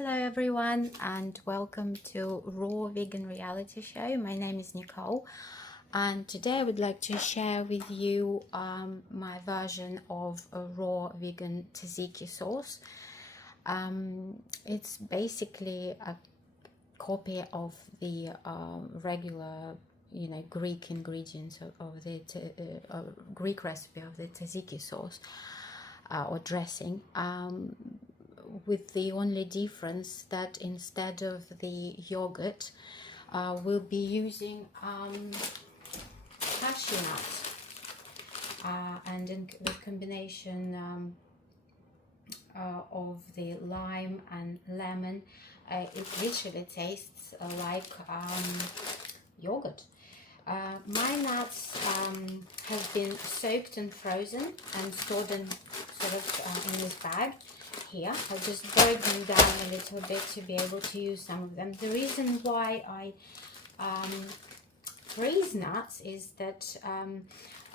Hello everyone and welcome to Raw Vegan Reality Show. My name is Nicole and today I would like to share with you my version of a raw vegan tzatziki sauce. It's basically a copy of the regular Greek ingredients of the Greek recipe of the tzatziki sauce or dressing, with the only difference that instead of the yogurt we'll be using cashew nuts, and in the combination of the lime and lemon, it literally tastes like yogurt. My nuts have been soaked and frozen and stored in in this bag here. I'll just break them down a little bit to be able to use some of them. The reason why I freeze nuts is that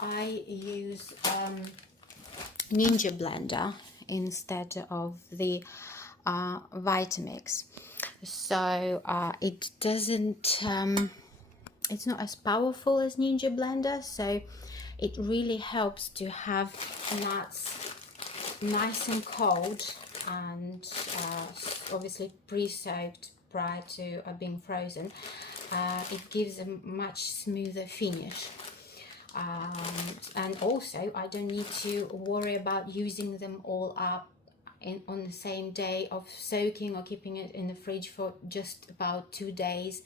I use Ninja blender instead of the Vitamix, so it doesn't it's not as powerful as Ninja blender, so it really helps to have nuts nice and cold and obviously pre-soaked prior to being frozen. It gives a much smoother finish, and also I don't need to worry about using them all up on the same day of soaking or keeping it in the fridge for just about 2 days.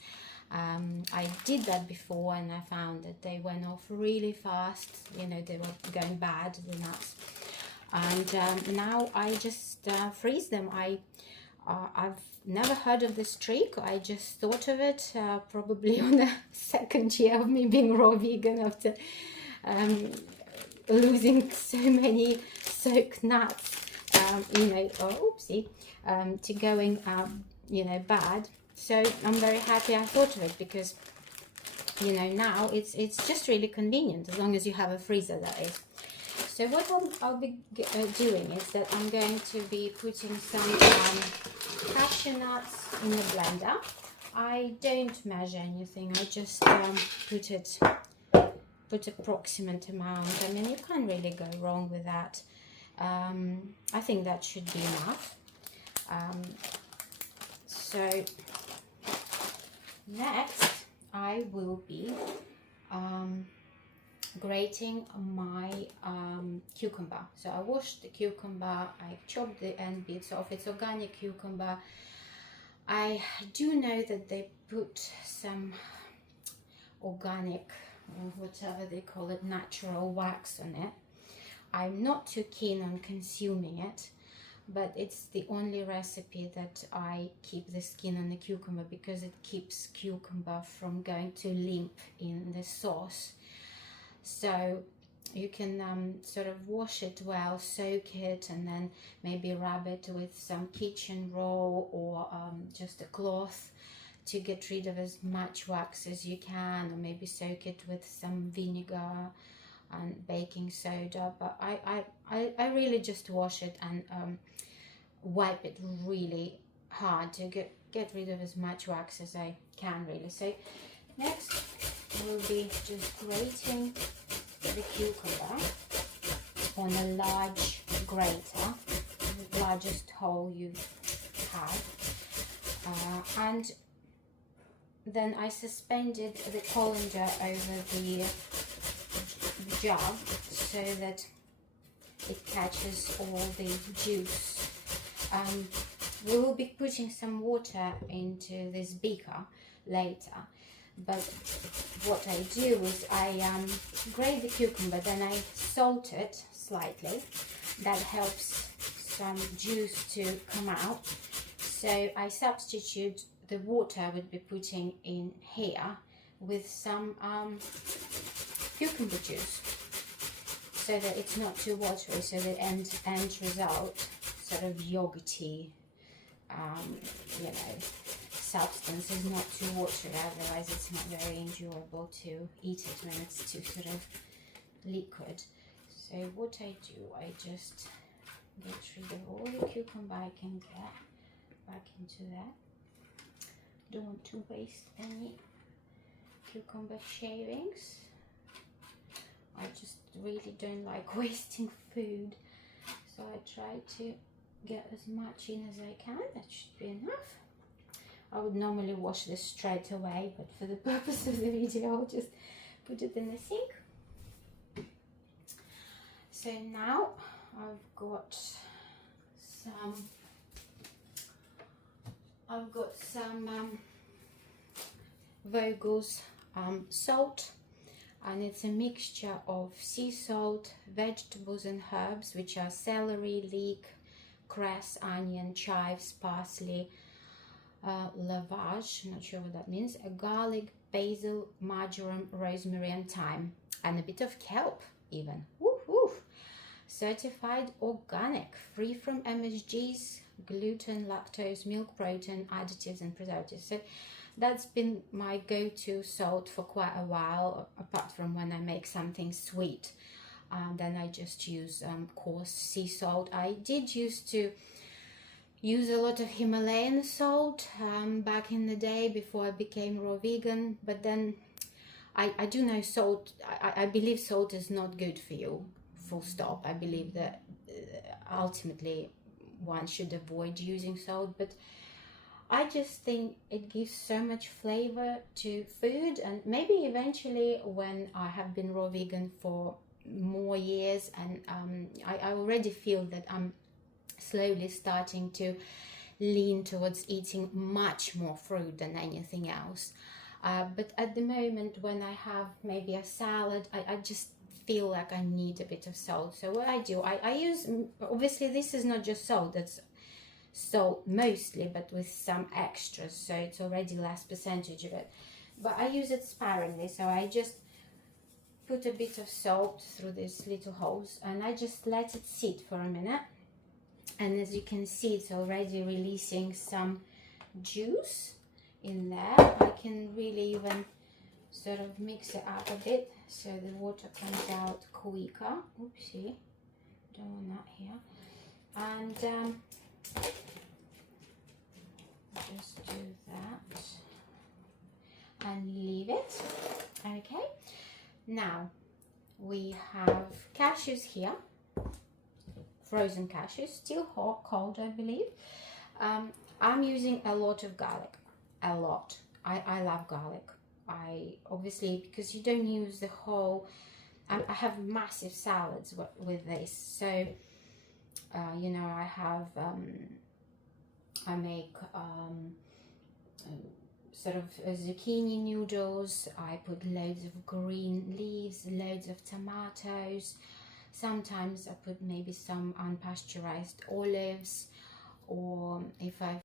I did that before and I found that they went off really fast. They were going bad, the nuts. And now I just freeze them. I've never heard of this trick. I just thought of it probably on the second year of me being raw vegan, after losing so many soaked nuts, to going bad. So I'm very happy I thought of it, because now it's just really convenient, as long as you have a freezer, that is. So what I'll be doing is that I'm going to be putting some cashew nuts in the blender. I don't measure anything. I just put approximate amount. I mean, you can't really go wrong with that. I think that should be enough. So next I will be grating my cucumber. So I washed the cucumber, I chopped the end bits off. It's organic cucumber. I do know that they put some organic, or whatever they call it, natural wax on it. I'm not too keen on consuming it, but it's the only recipe that I keep the skin on the cucumber, because it keeps cucumber from going to limp in the sauce. So you can sort of wash it well, soak it, and then maybe rub it with some kitchen roll or just a cloth to get rid of as much wax as you can, or maybe soak it with some vinegar and baking soda. But I really just wash it and wipe it really hard to get rid of as much wax as I can, really. So next we'll be just grating the cucumber on a large grater, the largest hole you have, and then I suspended the colander over the jar so that it catches all the juice. We will be putting some water into this beaker later, but what I do is I grate the cucumber, then I salt it slightly. That helps some juice to come out. So I substitute the water I would be putting in here with some cucumber juice, so that it's not too watery, so the end result sort of yogurty substance is not too watery. Otherwise it's not very enjoyable to eat it when it's too sort of liquid. So what I do, I just get rid of all the cucumber I can get back into that. Don't want to waste any cucumber shavings. I just really don't like wasting food, so I try to get as much in as I can. That should be enough. I would normally wash this straight away, but for the purpose of the video I'll just put it in the sink. So now I've got some Vogel Salt, and it's a mixture of sea salt, vegetables and herbs, which are celery, leek, cress, onion, chives, parsley, lavage, not sure what that means, a garlic, basil, marjoram, rosemary and thyme, and a bit of kelp even. Woo -hoo. Certified organic, free from MSGs, gluten, lactose, milk protein, additives and preservatives. So that's been my go-to salt for quite a while, apart from when I make something sweet. Then I just use coarse sea salt. I did used to use a lot of Himalayan salt back in the day before I became raw vegan, but then I do know salt, I believe salt is not good for you, full stop. I believe that ultimately one should avoid using salt, but I just think it gives so much flavor to food, and maybe eventually when I have been raw vegan for more years, and I already feel that I'm slowly starting to lean towards eating much more fruit than anything else. But at the moment when I have maybe a salad, I just feel like I need a bit of salt. So what I do, I use, obviously this is not just salt, that's salt mostly, but with some extras, so it's already less percentage of it, but I use it sparingly. So I just put a bit of salt through these little holes and I just let it sit for a minute, and as you can see it's already releasing some juice in there. I can really even sort of mix it up a bit so the water comes out quicker. Oopsie, don't want that here. And just do that and leave it. Okay, now we have cashews here, frozen cashews, still hot, cold I believe. I'm using a lot of garlic, a lot. I love garlic. I obviously, because you don't use the whole, I have massive salads with this, so you know, I have I make sort of zucchini noodles. I put loads of green leaves, loads of tomatoes. Sometimes I put maybe some unpasteurized olives, or if I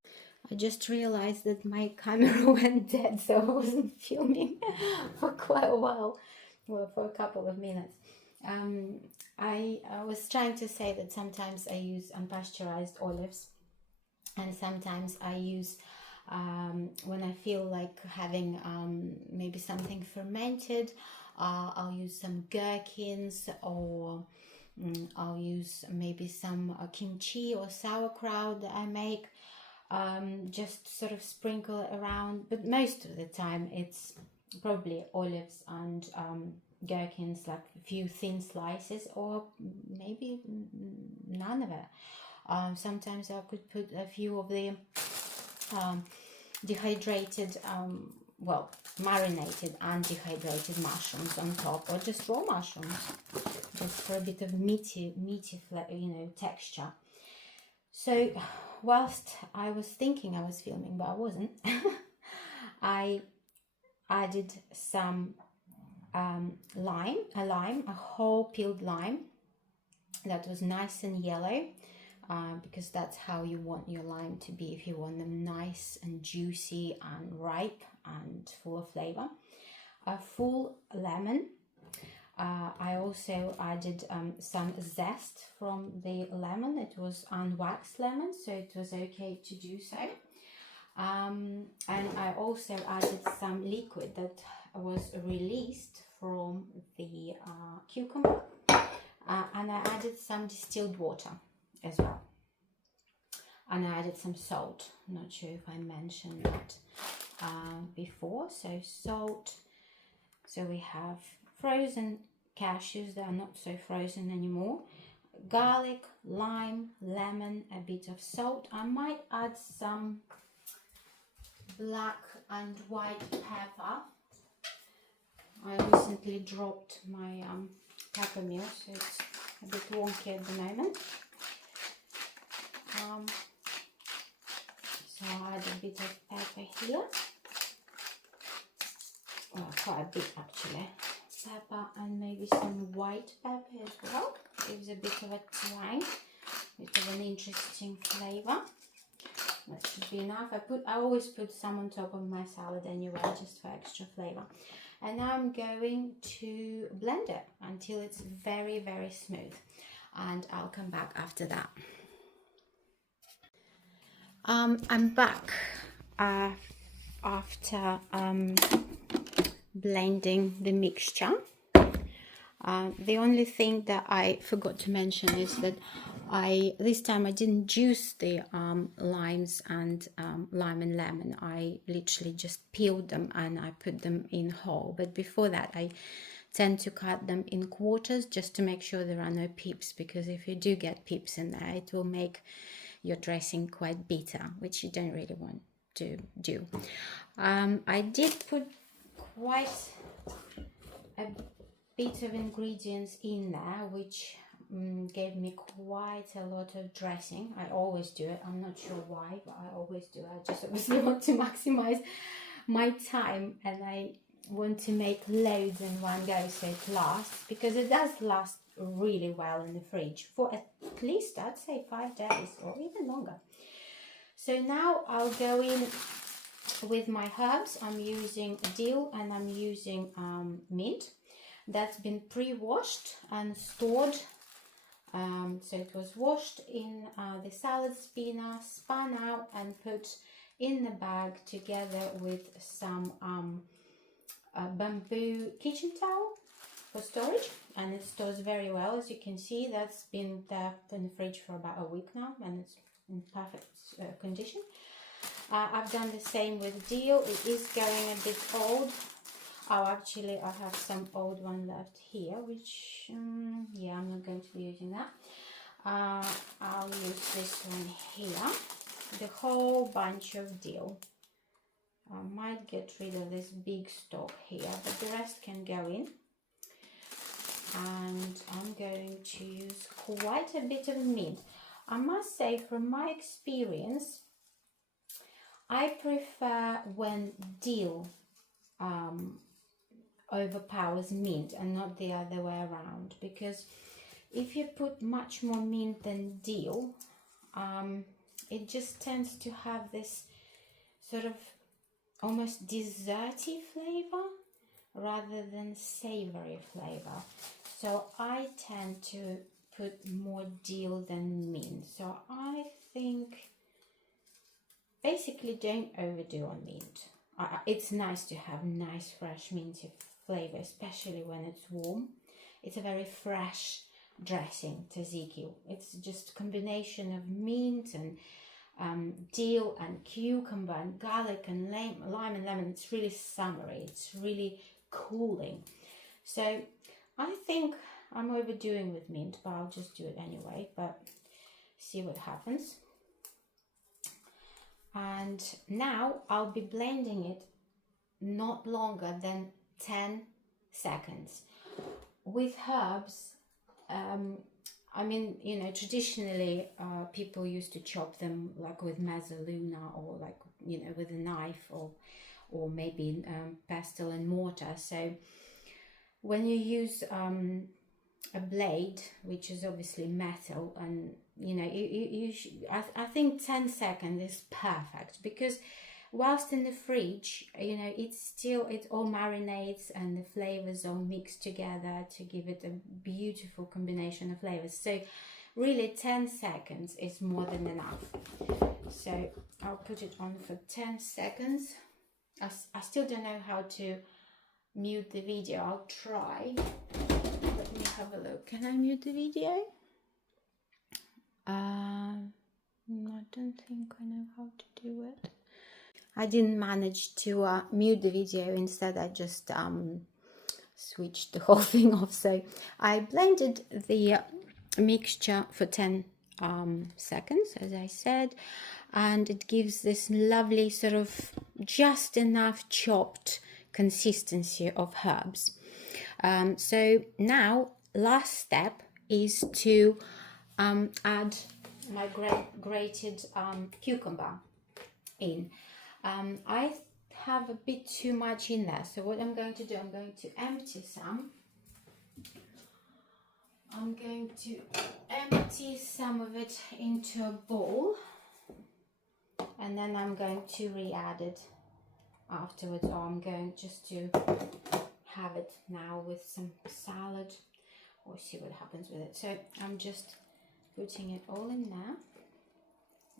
just realized that my camera went dead, so I wasn't filming for quite a while, well, for a couple of minutes. I was trying to say that sometimes I use unpasteurized olives, and sometimes I use, when I feel like having maybe something fermented, I'll use some gherkins, or I'll use maybe some kimchi or sauerkraut that I make, just sort of sprinkle it around. But most of the time it's probably olives and gherkins, like a few thin slices, or maybe none of it. Sometimes I could put a few of the dehydrated, well, marinated and dehydrated mushrooms on top, or just raw mushrooms, just for a bit of meaty flavor, you know, texture. So whilst I was thinking I was filming, but I wasn't, I added some a whole peeled lime that was nice and yellow, because that's how you want your lime to be, if you want them nice and juicy and ripe and full of flavor. A full lemon. I also added some zest from the lemon. It was unwaxed lemon, so it was okay to do so. And I also added some liquid that was released from the cucumber, and I added some distilled water as well. and I added some salt. I'm not sure if I mentioned that before. So salt. So we have frozen cashews that are not so frozen anymore, garlic, lime, lemon, a bit of salt. I might add some black and white pepper. I recently dropped my pepper mill, so it's a bit wonky at the moment. So I add a bit of pepper here. Oh, quite a bit actually. Pepper and maybe some white pepper as well. Gives a bit of a twang, a bit of an interesting flavour. That should be enough. I always put some on top of my salad anyway, just for extra flavour. And now I'm going to blend it until it's very, very smooth. And I'll come back after that. I'm back after blending the mixture. The only thing that I forgot to mention is that this time I didn't juice the limes and lime and lemon. I literally just peeled them and I put them in whole. But before that, I tend to cut them in quarters just to make sure there are no pips, because if you do get pips in there, it will make your dressing quite bitter, which you don't really want to do. I did put quite a bit of ingredients in there, which gave me quite a lot of dressing. I always do it. I'm not sure why, but I always do it. I just obviously want to maximize my time, and I want to make loads in one go so it lasts, because it does last really well in the fridge for at least, I'd say, 5 days or even longer. So now I'll go in with my herbs. I'm using dill and I'm using mint. That's been pre-washed and stored. So it was washed in the salad spinner, spun out and put in the bag together with some bamboo kitchen towel for storage, and it stores very well. As you can see, that's been there in the fridge for about a week now, and it's in perfect condition. I've done the same with dill. It is going a bit old. Oh, actually, I have some old one left here, which, yeah, I'm not going to be using that. I'll use this one here, the whole bunch of dill. I might get rid of this big stalk here, but the rest can go in. And I'm going to use quite a bit of mint. I must say, from my experience, I prefer when dill overpowers mint and not the other way around, because if you put much more mint than dill, it just tends to have this sort of almost desserty flavor rather than savory flavor. So I tend to put more dill than mint. So I think basically don't overdo on mint. It's nice to have nice fresh minty flavor, especially when it's warm. It's a very fresh dressing, tzatziki. It's just a combination of mint and dill and cucumber and garlic and lime and lemon. It's really summery. It's really cooling. So I think I'm overdoing with mint, but I'll just do it anyway, but see what happens. And now I'll be blending it not longer than 10 seconds. With herbs, I mean, you know, traditionally people used to chop them like with mezzaluna, or like, you know, with a knife, or maybe pestle and mortar. So when you use a blade, which is obviously metal, and you know, I think 10 seconds is perfect, because whilst in the fridge, you know, it all marinates and the flavors all mix together to give it a beautiful combination of flavors. So really 10 seconds is more than enough. So I'll put it on for 10 seconds. I still don't know how to mute the video. I'll try. Let me have a look. Can I mute the video? I don't think I know how to do it. I didn't manage to mute the video. Instead, I just switched the whole thing off. So I blended the mixture for 10 seconds, as I said, and it gives this lovely sort of just enough chopped consistency of herbs. So now last step is to add my grated cucumber in. I have a bit too much in there, so what I'm going to do, I'm going to empty some. I'm going to empty some of it into a bowl, and then I'm going to re-add it afterwards, or I'm going just to have it now with some salad, or see what happens with it. So I'm just putting it all in there,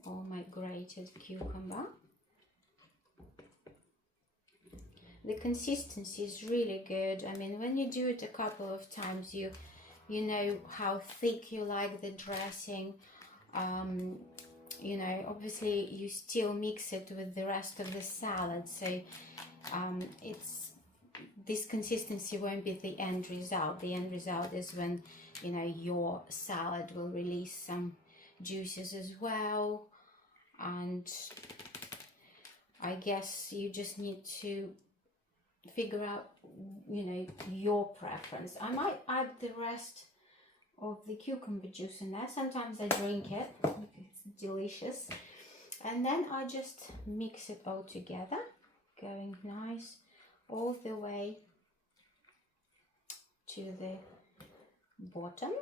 all my grated cucumber. The consistency is really good. I mean, when you do it a couple of times, you know how thick you like the dressing. You know, obviously you still mix it with the rest of the salad, so this consistency won't be the end result. The end result is when, you know, your salad will release some juices as well. And I guess you just need to figure out, you know, your preference. I might add the rest of the cucumber juice in there. Sometimes I drink it, it's delicious. And then I just mix it all together, going nice all the way to the bottom.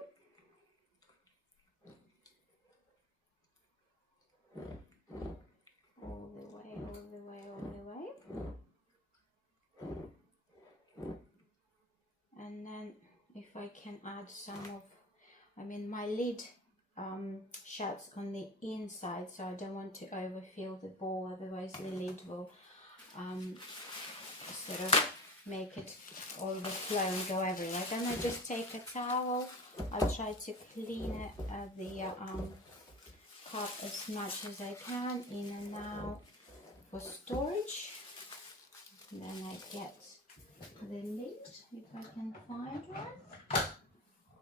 All the way, all the way, all the way. And then if I can add some of, I mean, my lid shuts on the inside, so I don't want to overfill the bowl, otherwise the lid will sort of make it overflow and go everywhere. Then I just take a towel, I try to clean it, the cup as much as I can, in and out for storage. And then I get the lid, if I can find one.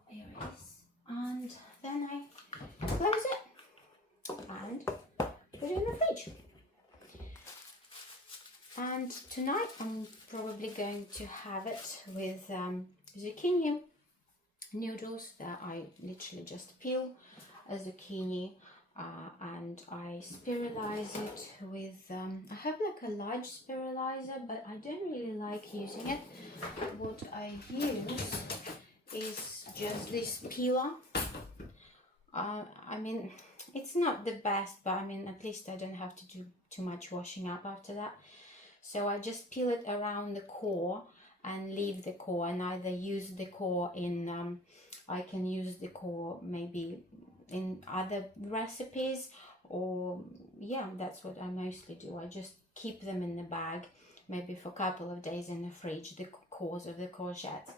Here it is. And then I close it and put it in the fridge. And tonight I'm probably going to have it with zucchini noodles that I literally just peel a zucchini and I spiralize it with, I have like a large spiralizer, but I don't really like using it. What I use is just this peeler. I mean, it's not the best, but I mean, at least I don't have to do too much washing up after that. So I just peel it around the core and leave the core, and either use the core in, I can use the core maybe in other recipes, or yeah, that's what I mostly do. I just keep them in the bag, maybe for a couple of days in the fridge, the cores of the courgette,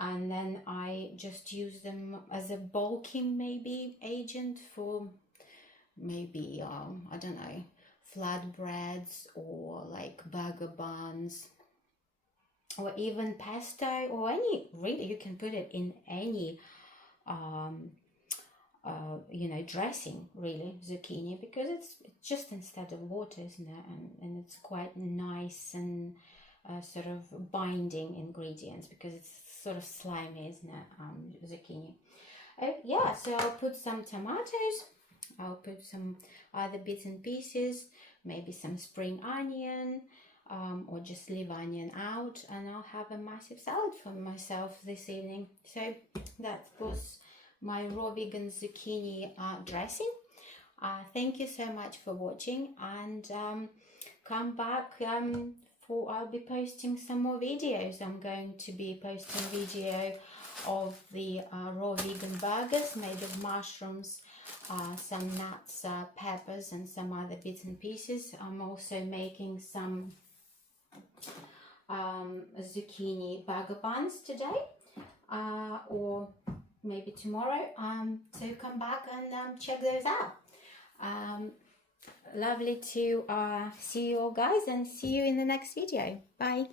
and then I just use them as a bulking maybe agent for maybe I don't know, flatbreads or like burger buns, or even pesto, or any, really, you can put it in any you know, dressing, really, zucchini, because it's just instead of water, isn't it? And it's quite nice and sort of binding ingredients, because it's sort of slimy, isn't it, zucchini. Yeah, so I'll put some tomatoes, I'll put some other bits and pieces, maybe some spring onion, or just leave onion out, and I'll have a massive salad for myself this evening. So that was my raw vegan zucchini dressing. Thank you so much for watching, and come back for, I'll be posting some more videos. I'm going to be posting video of the raw vegan burgers made of mushrooms, some nuts, peppers, and some other bits and pieces. I'm also making some zucchini burger buns today, or maybe tomorrow. So come back and check those out. Lovely to see you all, guys, and see you in the next video. Bye.